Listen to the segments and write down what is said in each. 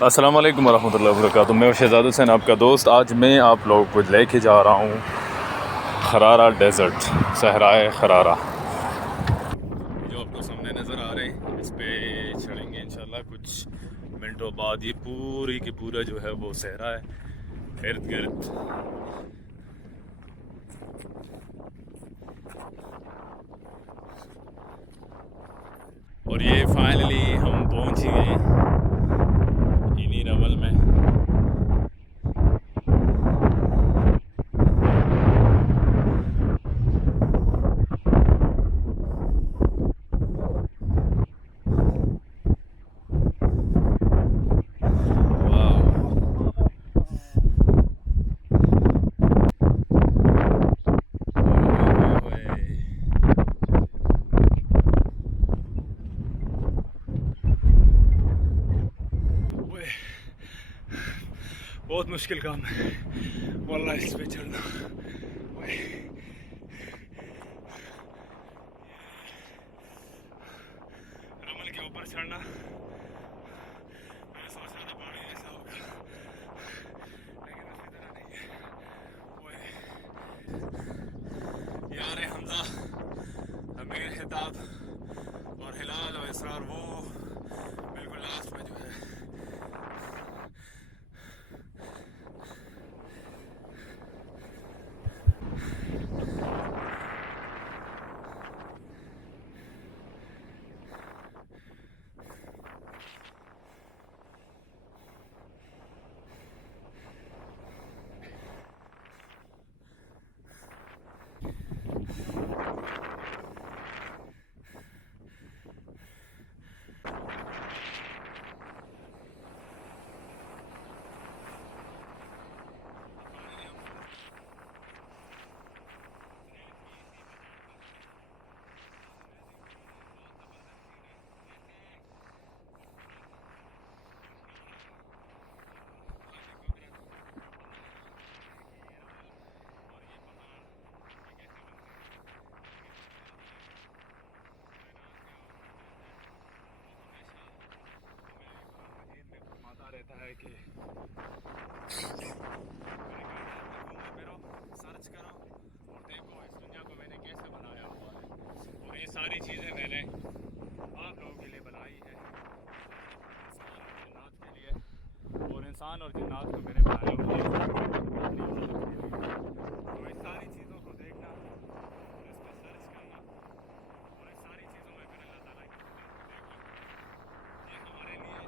अस्सलाम वालेकुम वरहमतुल्लाहि वबरकातुहू। मैं शहजाद हुसैन आपका दोस्त। आज मैं आप लोगों को लेके जा रहा हूँ खरारा डेज़र्ट, सहराए खरारा। जो आपको सामने नज़र आ रहे हैं, इस पे चढ़ेंगे इंशाल्लाह कुछ मिनटों बाद। ये पूरी की पूरा जो है वो सहरा है इर्द गिर्द। और ये फाइनली हम पहुँच ही गए इन्हीं रवल में। बहुत मुश्किल काम है वल्लाह इस पे चढ़ना। रमल के ऊपर चढ़ना, मैं सोच रहा था पानी ऐसा होगा, लेकिन उसी तरह नहीं है। यार हमजा, अमीर खिताब और हिलाल और इसरार वो बिल्कुल लास्ट में जो है। रहता है कि सर्च करो और देखो इस दुनिया को मैंने कैसे बनाया हुआ है। और ये सारी चीज़ें मैंने आप लोगों के लिए बनाई है, इंसान और जिन्नात के लिए। और इंसान और जिन्नात को मैंने बनाया हुआ है तो इस सारी चीज़ों को देखना, इस पर सर्च करना और इस सारी चीज़ों में फिर अल्लाह ताला की ये हमारे लिए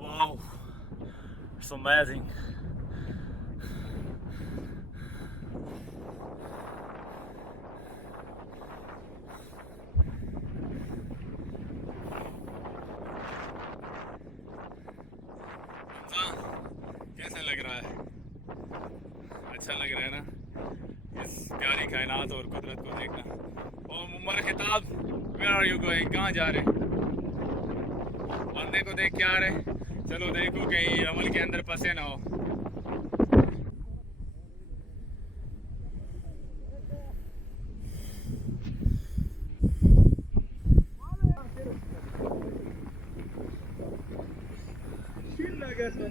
Wow, it's amazing. कैसा लग रहा है? अच्छा लग रहा है ना इस प्यारी कायनात और कुदरत को देखना। और उमर खिताब, वेयर आर यू गोइंग? कहाँ जा रहे? बंदे को देख के आ रहे? चलो देखो कहीं रमल के अंदर फंसे ना हो। वीडियो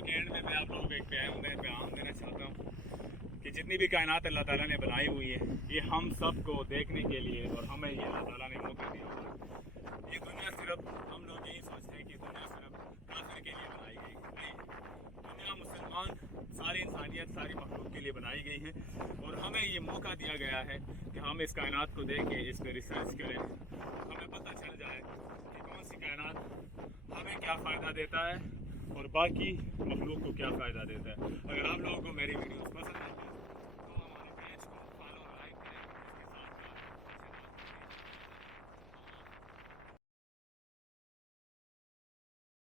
के एंड में मैं आप लोगों को एक पैगाम देना चाहता हूँ कि जितनी भी कायनात अल्लाह ताला ने बनाई हुई है, ये हम सब को देखने के लिए, और हमें ये अल्लाह ताला ने मौका दिया हुआ है। ये दुनिया सिर्फ, हम लोग यही सोचते हैं कि दुनिया सिर्फ काफिर के लिए बनाई गई नहीं, दुनिया मुसलमान, सारी इंसानियत, सारी मखलूक के लिए बनाई गई है। और हमें ये मौका दिया गया है कि हम इस कायनात को देखें, इस पर रिसर्च करें, हमें पता चल जाए कि कौन सी कायनात हमें क्या फ़ायदा देता है और बाकी मखलूक को क्या फ़ायदा देता है। अगर आप